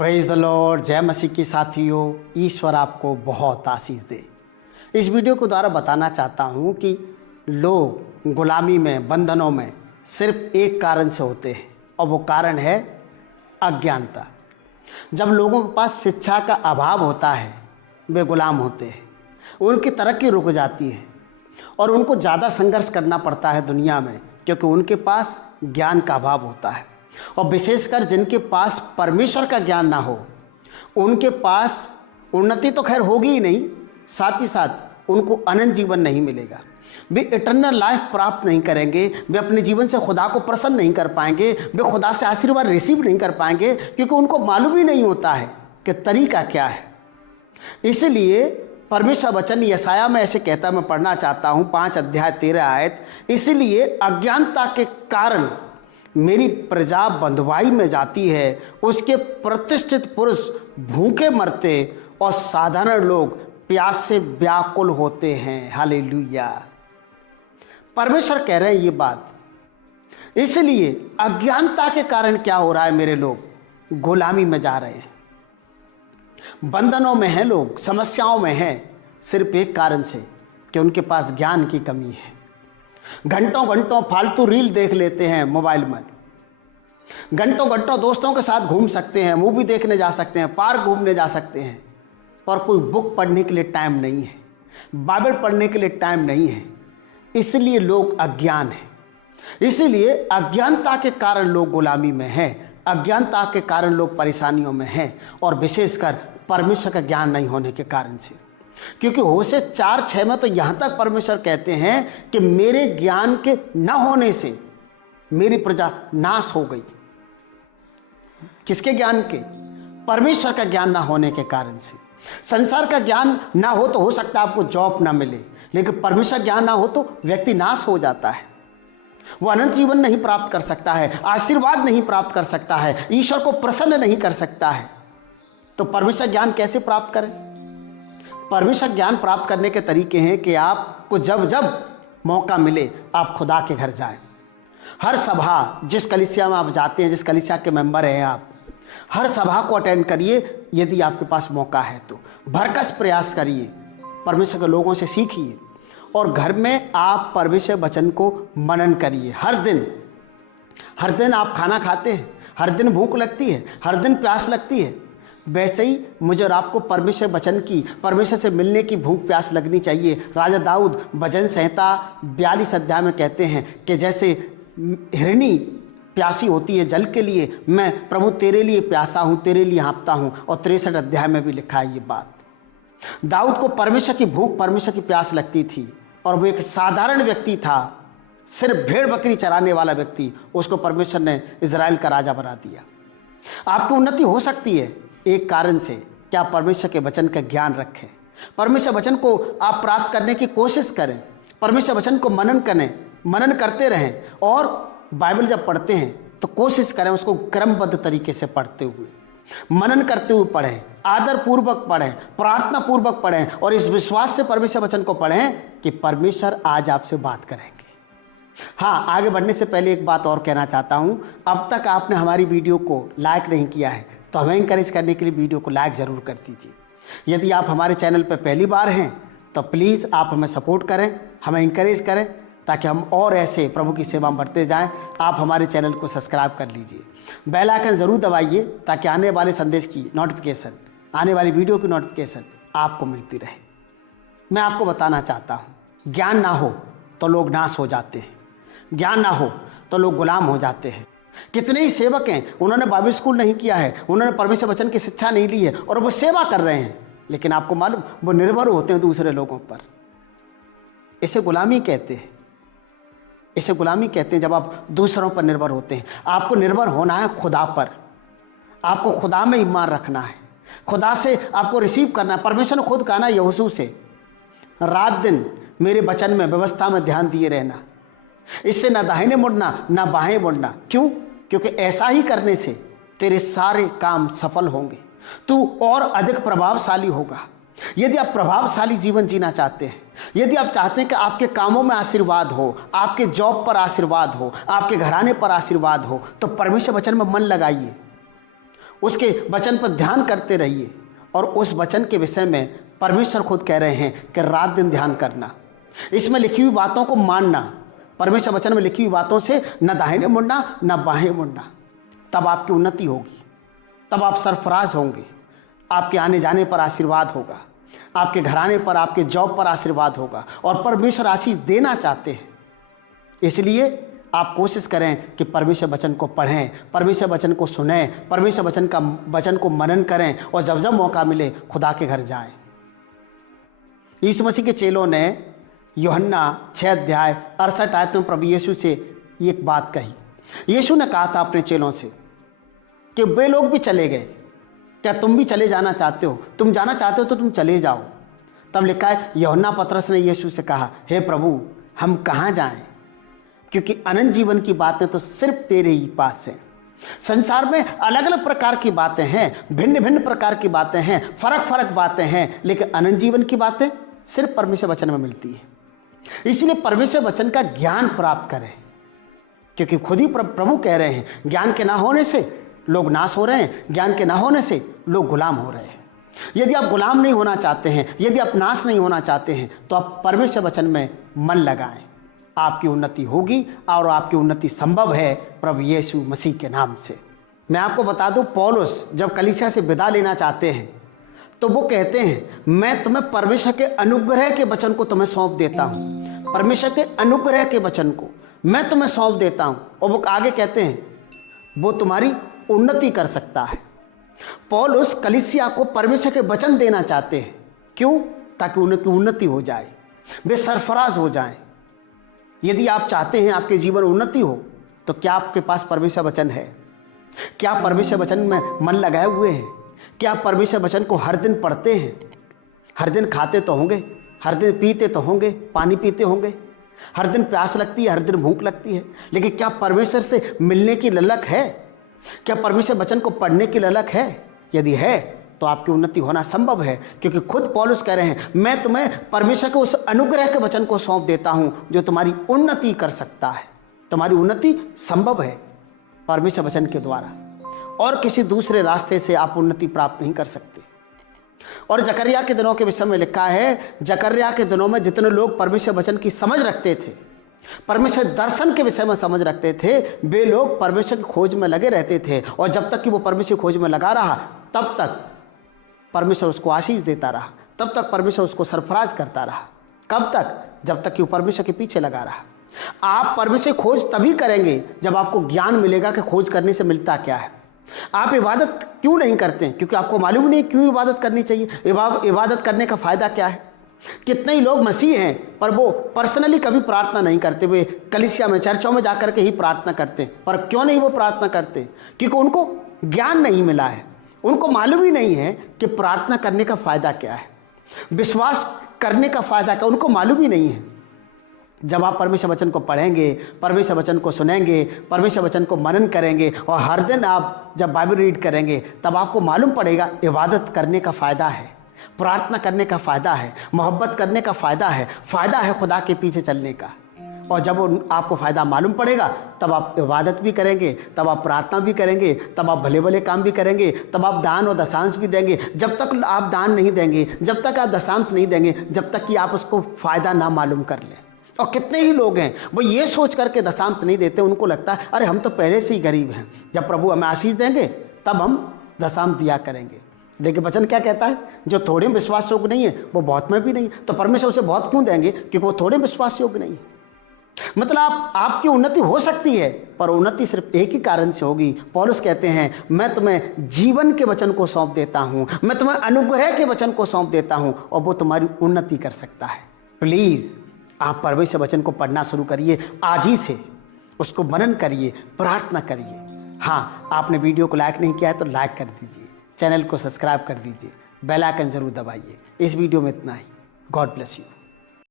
Praise the Lord. जय मसीह की साथियों, ईश्वर आपको बहुत आशीष दे। इस वीडियो के द्वारा बताना चाहता हूँ कि लोग गुलामी में, बंधनों में सिर्फ एक कारण से होते हैं और वो कारण है अज्ञानता। जब लोगों के पास शिक्षा का अभाव होता है वे गुलाम होते हैं, उनकी तरक्की रुक जाती है और उनको ज़्यादा संघर्ष करना पड़ता है दुनिया में, क्योंकि उनके पास ज्ञान का अभाव होता है। और विशेषकर जिनके पास परमेश्वर का ज्ञान ना हो, उनके पास उन्नति तो खैर होगी ही नहीं, साथ ही साथ उनको अनंत जीवन नहीं मिलेगा। वे इटर्नल लाइफ प्राप्त नहीं करेंगे, वे अपने जीवन से खुदा को प्रसन्न नहीं कर पाएंगे, वे खुदा से आशीर्वाद रिसीव नहीं कर पाएंगे, क्योंकि उनको मालूम ही नहीं होता है कि तरीका क्या है। इसलिए परमेश्वर वचन यशाया में ऐसे कहता, मैं पढ़ना चाहता हूँ 5 अध्याय 13 आयत। इसलिए अज्ञानता के कारण मेरी प्रजा बंधुआई में जाती है, उसके प्रतिष्ठित पुरुष भूखे मरते और साधारण लोग प्यास से व्याकुल होते हैं। हालेलुया। परमेश्वर कह रहे हैं ये बात। इसलिए अज्ञानता के कारण क्या हो रहा है, मेरे लोग गुलामी में जा रहे हैं, बंधनों में हैं, लोग समस्याओं में हैं, सिर्फ एक कारण से कि उनके पास ज्ञान की कमी है। घंटों घंटों फालतू रील देख लेते हैं मोबाइल में, घंटों घंटों दोस्तों के साथ घूम सकते हैं, मूवी देखने जा सकते हैं, पार्क घूमने जा सकते हैं, पर कोई बुक पढ़ने के लिए टाइम नहीं है, बाइबल पढ़ने के लिए टाइम नहीं है। इसलिए लोग अज्ञान हैं। इसीलिए अज्ञानता के कारण लोग गुलामी में हैं, अज्ञानता के कारण लोग परेशानियों में हैं, और विशेषकर परमेश्वर का ज्ञान नहीं होने के कारण से। क्योंकि होशे 4:6 में तो यहाँ तक परमेश्वर कहते हैं कि मेरे ज्ञान के न होने से मेरी प्रजा नाश हो गई। किसके ज्ञान के? परमेश्वर का ज्ञान ना होने के कारण से। संसार का ज्ञान ना हो तो हो सकता है आपको जॉब ना मिले, लेकिन परमेश्वर ज्ञान ना हो तो व्यक्ति नाश हो जाता है। वो अनंत जीवन नहीं प्राप्त कर सकता है, आशीर्वाद नहीं प्राप्त कर सकता है, ईश्वर को प्रसन्न नहीं कर सकता है। तो परमेश्वर ज्ञान कैसे प्राप्त करें? परमेश्वर ज्ञान प्राप्त करने के तरीके हैं कि आपको जब जब मौका मिले आप खुदा के घर जाएं। हर सभा, जिस कलीसिया में आप जाते हैं, जिस कलीसिया के मेंबर हैं आप, हर सभा को अटेंड करिए। यदि आपके पास मौका है तो भरकस प्रयास करिए, परमेश्वर के लोगों से सीखिए, और घर में आप परमेश्वर वचन को मनन करिए। हर दिन आप खाना खाते हैं, हर दिन भूख लगती है, हर दिन प्यास लगती है। वैसे ही मुझे और आपको परमेश्वर वचन की, परमेश्वर से मिलने की भूख प्यास लगनी चाहिए। राजा दाऊद भजन संहिता 42 अध्याय में कहते हैं कि जैसे हिरणी प्यासी होती है जल के लिए, मैं प्रभु तेरे लिए प्यासा हूँ, तेरे लिए हाँफता हूँ। और 63 अध्याय में भी लिखा है ये बात। दाऊद को परमेश्वर की भूख, परमेश्वर की प्यास लगती थी, और वो एक साधारण व्यक्ति था, सिर्फ भेड़ बकरी चराने वाला व्यक्ति। उसको परमेश्वर ने इजराइल का राजा बना दिया। आपकी उन्नति हो सकती है एक कारण से, क्या परमेश्वर के वचन का ज्ञान रखें, परमेश्वर वचन को आप प्राप्त करने की कोशिश करें, परमेश्वर वचन को मनन करते रहें। और बाइबल जब पढ़ते हैं तो कोशिश करें उसको क्रमबद्ध तरीके से पढ़ते हुए, मनन करते हुए पढ़ें, आदर पूर्वक पढ़ें, प्रार्थना पूर्वक पढ़ें, और इस विश्वास से परमेश्वर वचन को पढ़ें कि परमेश्वर आज आपसे बात करेंगे। हाँ, आगे बढ़ने से पहले एक बात और कहना चाहता हूँ। अब तक आपने हमारी वीडियो को लाइक नहीं किया है तो हमें इंकरेज करने के लिए वीडियो को लाइक ज़रूर कर दीजिए। यदि आप हमारे चैनल पर पहली बार हैं तो प्लीज़ आप हमें सपोर्ट करें, हमें इंकरेज करें, ताकि हम और ऐसे प्रभु की सेवा में बढ़ते जाएं। आप हमारे चैनल को सब्सक्राइब कर लीजिए, बेल आइकन ज़रूर दबाइए, ताकि आने वाले संदेश की नोटिफिकेशन, आने वाली वीडियो की नोटिफिकेशन आपको मिलती रहे। मैं आपको बताना चाहता हूँ, ज्ञान ना हो तो लोग नाश हो जाते हैं, ज्ञान ना हो तो लोग गुलाम हो जाते हैं। कितने ही सेवक हैं, उन्होंने बाइबल स्कूल नहीं किया है, उन्होंने परमेश्वर वचन की शिक्षा नहीं ली है, और वो सेवा कर रहे हैं, लेकिन आपको मालूम वो निर्भर होते हैं दूसरे लोगों पर। इसे गुलामी कहते हैं, इसे गुलामी कहते हैं जब आप दूसरों पर निर्भर होते हैं। आपको निर्भर होना है खुदा पर, आपको खुदा में ईमान रखना है, खुदा से आपको रिसीव करना है। परमेश्वर ने खुद कहा ना यहोशू से, रात दिन मेरे वचन में, व्यवस्था में ध्यान दिए रहना, इससे ना दाहिने मुड़ना ना बाएं मुड़ना। क्यों? क्योंकि ऐसा ही करने से तेरे सारे काम सफल होंगे, तू और अधिक प्रभावशाली होगा। यदि आप प्रभावशाली जीवन जीना चाहते हैं, यदि आप चाहते हैं कि आपके कामों में आशीर्वाद हो, आपके जॉब पर आशीर्वाद हो, आपके घराने पर आशीर्वाद हो, तो परमेश्वर वचन में मन लगाइए, उसके वचन पर ध्यान करते रहिए। और उस वचन के विषय में परमेश्वर खुद कह रहे हैं कि रात दिन ध्यान करना, इसमें लिखी हुई बातों को मानना। परमेश्वर वचन में लिखी हुई बातों से न दाहिने मुड़ना न बाहें मुड़ना। तब आपकी उन्नति होगी, तब आप सरफराज होंगे। आपके आने जाने पर आशीर्वाद होगा, आपके घराने पर, आपके जॉब पर आशीर्वाद होगा। और परमेश्वर आशीष देना चाहते हैं, इसलिए आप कोशिश करें कि परमेश्वर वचन को पढ़ें, परमेश्वर वचन को सुनें, परमेश्वर वचन को मनन करें और जब जब मौका मिले खुदा के घर जाएं। यीशु मसीह के चेलों ने यूहन्ना 6 अध्याय 68 आयत में प्रभु यीशु से एक बात कही। यीशु ने कहा था अपने चेलों से कि वे लोग भी चले गए, क्या तुम भी चले जाना चाहते हो? तुम जाना चाहते हो तो तुम चले जाओ। तब लिखा है यूहन्ना पतरस ने यीशु से कहा, हे प्रभु हम कहाँ जाएं? क्योंकि अनंत जीवन की बातें तो सिर्फ तेरे ही पास हैं। संसार में अलग अलग प्रकार की बातें हैं, भिन्न भिन्न प्रकार की बातें हैं, फर्क फर्क बातें हैं, लेकिन अनंत जीवन की बातें सिर्फ परमेश्वर वचन में मिलती है। इसलिए परमेश्वर वचन का ज्ञान प्राप्त करें, क्योंकि खुद ही प्रभु कह रहे हैं ज्ञान के ना होने से लोग नाश हो रहे हैं, ज्ञान के ना होने से लोग गुलाम हो रहे हैं। यदि आप गुलाम नहीं होना चाहते हैं, यदि आप नाश नहीं होना चाहते हैं, तो आप परमेश्वर वचन में मन लगाएं, आपकी उन्नति होगी और आपकी उन्नति संभव है प्रभु यीशु मसीह के नाम से। मैं आपको बता दूं, पौलुस जब कलीसिया से विदा लेना चाहते हैं तो वो कहते हैं मैं तुम्हें परमेश्वर के अनुग्रह के वचन को तुम्हें सौंप देता हूं, परमेश्वर के अनुग्रह के वचन को मैं तुम्हें सौंप देता हूं। और वो आगे कहते हैं वो तुम्हारी उन्नति कर सकता है। पौलुस कलीसिया को परमेश्वर के वचन देना चाहते हैं, क्यों? ताकि उनकी उन्नति हो जाए, वे सरफराज हो जाएं। यदि आप चाहते हैं आपके जीवन उन्नति हो, तो क्या आपके पास परमेश्वर वचन है? क्या आप परमेश्वर वचन में मन लगाए हुए हैं? क्या आप परमेश्वर वचन को हर दिन पढ़ते हैं? हर दिन खाते तो होंगे, हर दिन पीते तो होंगे, पानी पीते होंगे, हर दिन प्यास लगती है, हर दिन भूख लगती है, लेकिन क्या परमेश्वर से मिलने की ललक है? क्या परमेश्वर वचन को पढ़ने की ललक है? यदि है तो आपकी उन्नति होना संभव है, क्योंकि खुद पौलुस कह रहे हैं मैं तुम्हें परमेश्वर के उस अनुग्रह के वचन को सौंप देता हूं जो तुम्हारी उन्नति कर सकता है। तुम्हारी उन्नति संभव है परमेश्वर वचन के द्वारा, और किसी दूसरे रास्ते से आप उन्नति प्राप्त नहीं कर सकते। और जकरिया के दिनों के विषय में लिखा है, जकरिया के दिनों में जितने लोग परमेश्वर वचन की समझ रखते थे, परमेश्वर दर्शन के विषय में समझ रखते थे, वे लोग परमेश्वर की खोज में लगे रहते थे। और जब तक कि वो परमेश्वर की खोज में लगा रहा, तब तक परमेश्वर उसको आशीष देता रहा, तब तक परमेश्वर उसको सरफराज करता रहा। कब तक? जब तक कि वो परमेश्वर के पीछे लगा रहा। आप परमेश्वर खोज तभी करेंगे जब आपको ज्ञान मिलेगा कि खोज करने से मिलता क्या है। आप इबादत क्यों नहीं करते हैं? क्योंकि आपको मालूम नहीं क्यों इबादत करनी चाहिए, इबादत करने का फ़ायदा क्या है। कितने ही लोग मसीह हैं पर वो पर्सनली कभी प्रार्थना नहीं करते, वे कलीसिया में, चर्चों में जाकर के ही प्रार्थना करते हैं। पर क्यों नहीं वो प्रार्थना करते? क्योंकि उनको ज्ञान नहीं मिला है, उनको मालूम ही नहीं है कि प्रार्थना करने का फ़ायदा क्या है, विश्वास करने का फ़ायदा क्या, उनको मालूम ही नहीं है। जब आप परमेश्वर वचन को पढ़ेंगे, परमेश्वर वचन को सुनेंगे, परमेश्वर वचन को मनन करेंगे और हर दिन आप जब बाइबल रीड करेंगे, तब आपको मालूम पड़ेगा इबादत करने का फ़ायदा है, प्रार्थना करने का फ़ायदा है, मोहब्बत करने का फ़ायदा है खुदा के पीछे चलने का। और जब आपको फ़ायदा मालूम पड़ेगा, तब आप इबादत भी करेंगे, तब आप प्रार्थना भी करेंगे, तब आप भले भले काम भी करेंगे, तब आप दान और दशांश भी देंगे। जब तक आप दान नहीं देंगे, जब तक आप दशांश नहीं देंगे, जब तक कि आप उसको फ़ायदा ना मालूम कर लें। और कितने ही लोग हैं वो ये सोच करके दशांश नहीं देते, उनको लगता है अरे हम तो पहले से ही गरीब हैं, जब प्रभु हमें आशीष देंगे तब हम दशांश दिया करेंगे। लेकिन वचन क्या कहता है? जो थोड़े में विश्वास योग्य नहीं है वो बहुत में भी नहीं, तो परमेश्वर उसे बहुत क्यों देंगे? क्योंकि वो थोड़े विश्वास योग्य नहीं है। मतलब आपकी उन्नति हो सकती है, पर उन्नति सिर्फ एक ही कारण से होगी। पौलुस कहते हैं मैं तुम्हें जीवन के वचन को सौंप देता हूं, मैं तुम्हें अनुग्रह के वचन को सौंप देता हूं, और वो तुम्हारी उन्नति कर सकता है। प्लीज़ आप परमेश्वर वचन को पढ़ना शुरू करिए, आज ही से उसको मनन करिए, प्रार्थना करिए। हाँ, आपने वीडियो को लाइक नहीं किया है तो लाइक कर दीजिए, चैनल को सब्सक्राइब कर दीजिए, बेल आइकन जरूर दबाइए। इस वीडियो में इतना ही। God bless you.